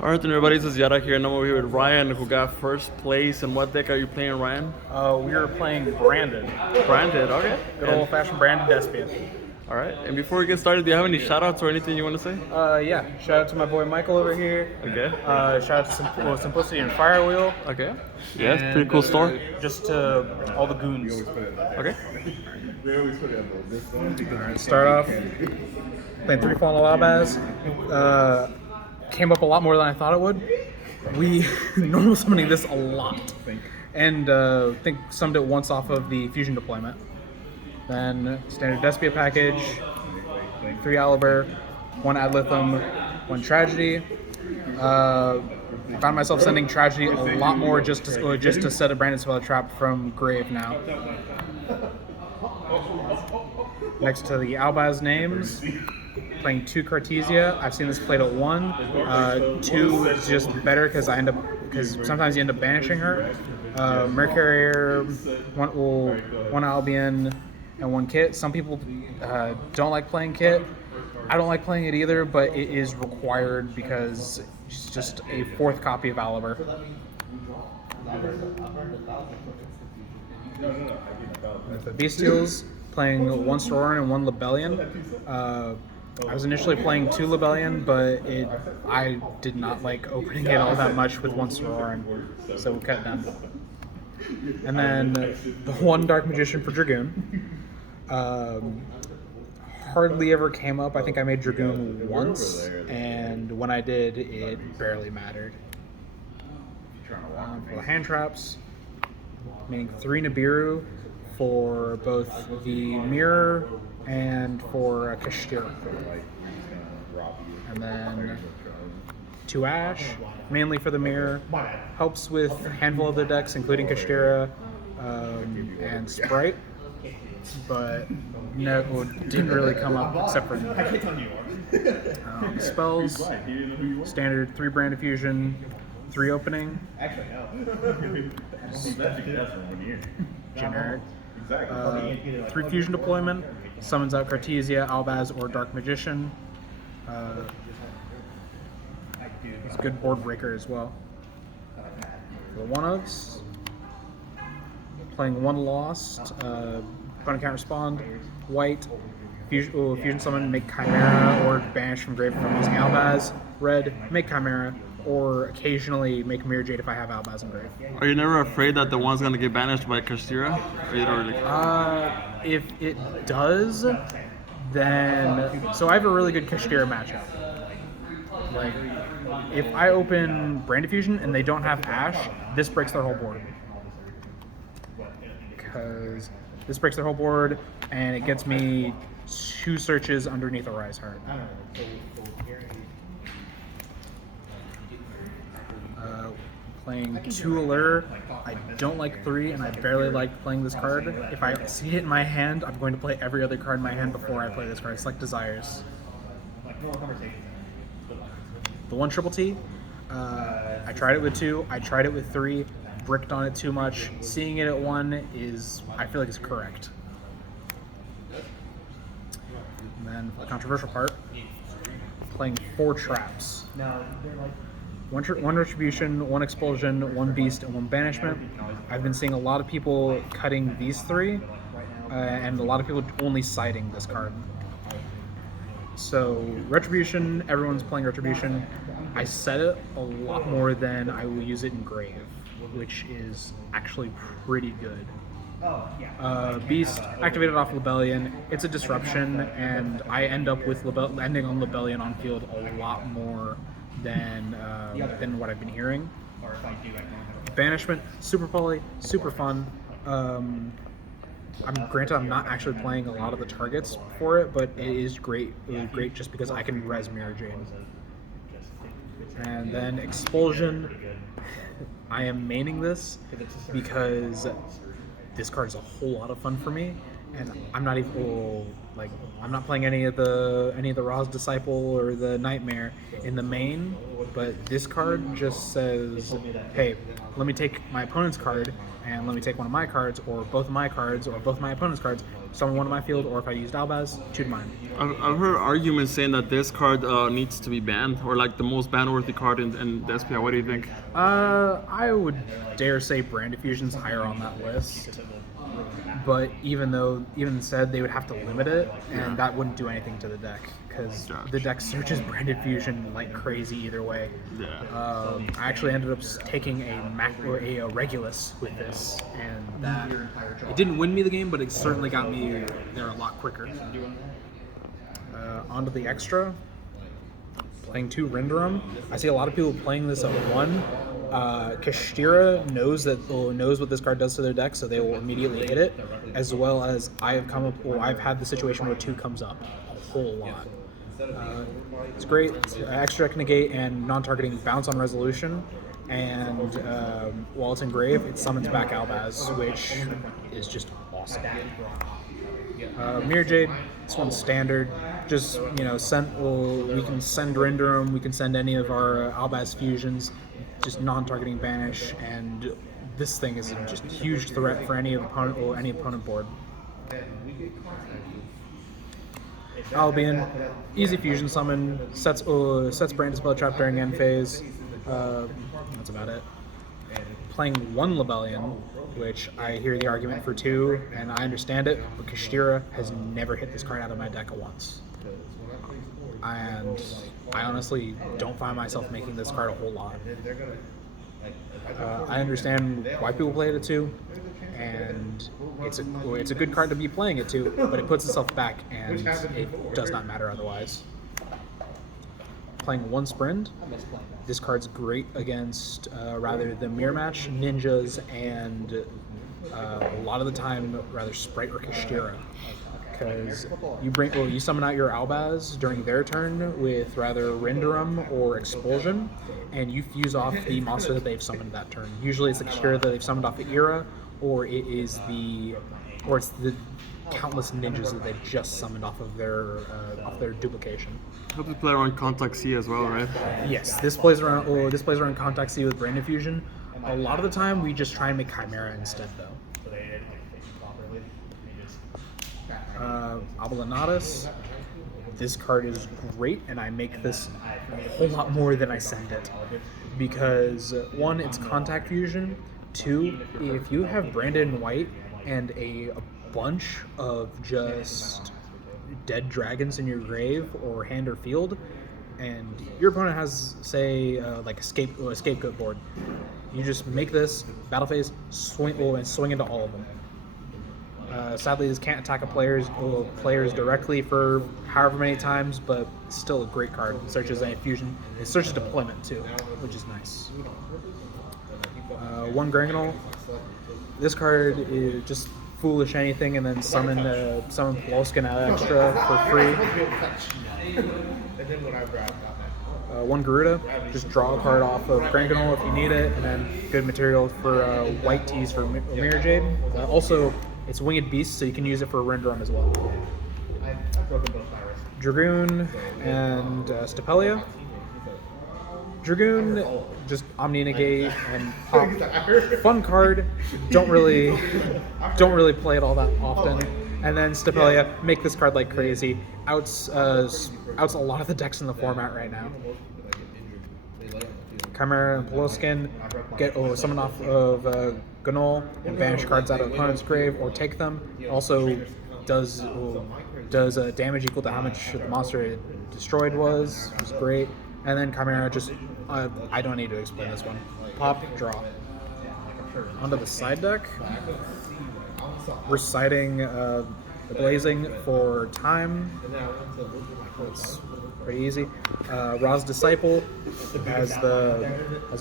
Alright then everybody, this is Yara here and I'm over here with Ryan who got first place. And what deck are you playing, Ryan? We are playing Branded. Branded, okay. Good old-fashioned Branded Despia. Alright, and before we get started, do you have any shoutouts or anything you want to say? Yeah. Shout out to my boy Michael over here. Okay. Shout out to Simplicity and Firewheel. Okay. Yeah, it's a pretty cool store. Just to all the goons. Okay. Start off playing 3 Fallen Labaz. Came up a lot more than I thought it would. We normal summoning this a lot, and think summed it once off of the fusion deployment. Then standard Despia package, 3 Owlbear, 1 Adlithum, 1 Tragedy. I found myself sending Tragedy a lot more just to set a Branded Spell Trap from Grave now. Next to the Albaz names, playing 2 Cartesia. I've seen this played at 1. 2 is just better because sometimes you end up banishing her. Mercarrier, 1 Albion, and 1 Kit. Some people don't like playing Kit. I don't like playing it either, but it is required because it's just a 4th copy of Oliver. With the Bestials, playing 1 Storon and 1 Lebellion. I was initially playing 2 Lebellion, but I did not like opening it all that much with 1 Storon, so we cut it down. And then the 1 Dark Magician for Dragoon. Hardly ever came up. I think I made Dragoon once, and when I did, it barely mattered. For the hand traps, meaning 3 Nibiru for both the mirror and for Kashtira. And then 2 Ash, mainly for the mirror. Helps with a handful of the decks, including Kashtira and Sprite. But no, didn't really come up except for spells. Standard 3 Branded Fusion, 3 Opening. Generic. 3 Fusion Deployment. Summons out Cartesia, Albaz, or Dark Magician. He's a good board breaker as well. For the 1-ofs, playing 1 Lost. Opponent can't respond. White, fusion summon, make Chimera, or banish from grave from using Albaz. Red, make Chimera, or occasionally make Mirror Jade if I have Albaz in grave. Are you never afraid that the one's going to get banished by Kashtira? Or you don't really... If it does, then... So I have a really good Kashtira matchup. Like, if I open Branded Fusion and they don't have Ash, this breaks their whole board. Because this breaks their whole board, and it gets me 2 searches underneath a Rise Heart. Playing 2 Allure. I don't like 3, and I barely like playing this card. If I see it in my hand, I'm going to play every other card in my hand before I play this card. It's like Desires. The 1 Triple T. I tried it with 2. I tried it with 3. Bricked on it too much. Seeing it at 1 is, I feel like, is correct. And then for the controversial part, playing 4 traps. 1 Retribution, 1 Expulsion, 1 Beast, and 1 Banishment. I've been seeing a lot of people cutting these 3, and a lot of people only siding this card. So, Retribution, everyone's playing Retribution. I set it a lot more than I will use it in Grave, which is actually pretty good. Beast, activated off Lebellion. It's a disruption, and I end up with ending on Lebellion on field a lot more than what I've been hearing. Banishment, super poly, super fun. Granted, I'm not actually playing a lot of the targets for it, but it is great. It is great just because I can res Mirror Jade. And then Expulsion. I am maining this because this card is a whole lot of fun for me, and I'm not even I'm not playing any of the Ra's Disciple or the Nightmare in the main, but this card just says, hey, let me take my opponent's card and let me take one of my cards, or both of my cards, or both of my opponent's cards, summon one in my field, or if I used Albaz, 2 to mine. I've heard arguments saying that this card needs to be banned, or like the most ban-worthy card in Despia. What do you think? I would dare say Brand Diffusion's higher on that list. But even said, they would have to limit it, and that wouldn't do anything to the deck, because the deck searches Brand Diffusion like crazy either way. Yeah. I actually ended up taking a Regulus with this, and that it didn't win me the game, but it certainly got me there a lot quicker. Onto the extra, playing 2 Renderum. I see a lot of people playing this at 1. Kashtira knows what this card does to their deck, so they will immediately hit it. As well as I've had the situation where 2 comes up a whole lot. It's great. Extra negate and non-targeting bounce on resolution, and while it's engraved, it summons back Albaz, which is just awesome. Mirror Jade, this one's standard. Just we can send Renderum, we can send any of our Albaz fusions. Just non-targeting banish, and this thing is just a huge threat for any opponent board. Albion, easy fusion summon, sets Brand Dispel Trap during end phase. That's about it. Playing 1 Lebellion, which I hear the argument for 2, and I understand it, but Kashtira has never hit this card out of my deck once. And I honestly don't find myself making this card a whole lot. I understand why people play it at 2, and it's a good card to be playing at 2, but it puts itself back, and it does not matter otherwise. Playing 1 Sprint, this card's great against rather the mirror match, ninjas, and a lot of the time rather Sprite or Kashtira. Because you summon out your Albaz during their turn with rather Renderum or Expulsion, and you fuse off the monster that they've summoned that turn. Usually it's the Kashtira that they've summoned off the Era, or it's the countless ninjas that they've just summoned off of their duplication. Helps play around Contact C as well, right? Yes, this plays around Contact C with Brand Diffusion. A lot of the time we just try and make Chimera instead, though. Abelonatus. This card is great, and I make this a whole lot more than I send it. Because 1, it's Contact Fusion. 2, if you have Branded White and a bunch of just dead dragons in your grave or hand or field, and your opponent has, say, like a scapegoat board, you just make this battle phase, swing into all of them. Sadly, this can't attack players directly for however many times, but it's still a great card. It searches any fusion. It searches deployment too, which is nice. 1 Granganol. This card is just foolish anything, and then summon Poloskin out extra for free. 1 Garuda. Just draw a card off of Granganol if you need it, and then good material for white tees for Mirror Jade. Also, it's Winged Beast, so you can use it for Renderum as well. Dragoon and Stepelia. Dragoon, just Omni Negate and pop. Fun card. Don't really play it all that often. And then Stepelia, make this card like crazy. Outs a lot of the decks in the format right now. Chimera and Poloskin, summon off of Ganol and banish cards out of opponent's grave or take them. Also does damage equal to how much the monster it destroyed was, which is great. And then Chimera, just I don't need to explain this one. Pop, draw. Onto the side deck, reciting the Blazing for time. It's pretty easy. Ra's Disciple as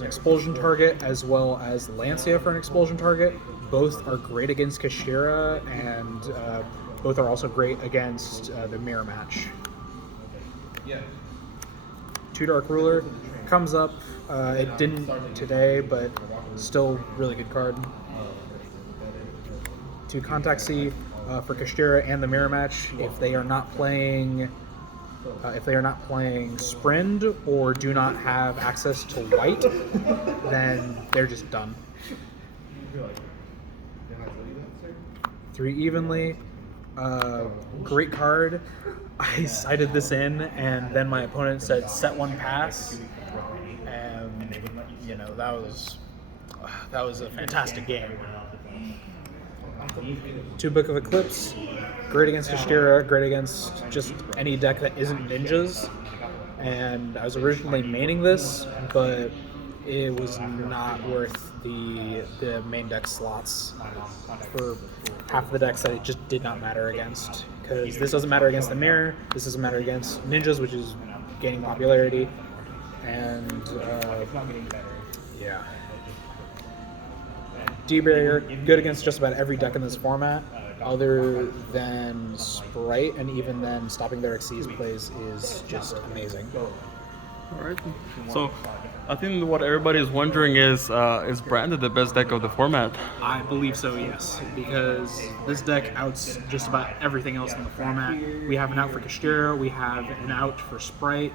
an expulsion target, as well as Lancia for an expulsion target. Both are great against Kashtira, and both are also great against the mirror match. 2 Dark Ruler comes up. It didn't today, but still really good card. 2 Contact C for Kashtira and the mirror match. If they are not playing Sprind or do not have access to white, then they're just done. 3 Evenly. Great card. I sided this in, and then my opponent said set one pass, and that was a fantastic game. 2 Book of Eclipse, great against Despia, great against just any deck that isn't ninjas. And I was originally maining this, but it was not worth the main deck slots for half of the decks that it just did not matter against. Because this doesn't matter against the mirror, this doesn't matter against ninjas, which is gaining popularity, and yeah. D-Barrier, good against just about every deck in this format, other than Sprite, and even then stopping their Xyz plays is just amazing. All right. So, I think what everybody is wondering is Branded the best deck of the format? I believe so, yes, because this deck outs just about everything else in the format. We have an out for Kashira, we have an out for Sprite.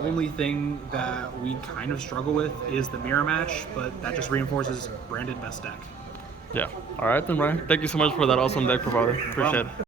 Only thing that we kind of struggle with is the mirror match, but that just reinforces Branded best deck. Yeah. All right then, Ryan. Thank you so much for that awesome deck provider. Appreciate it.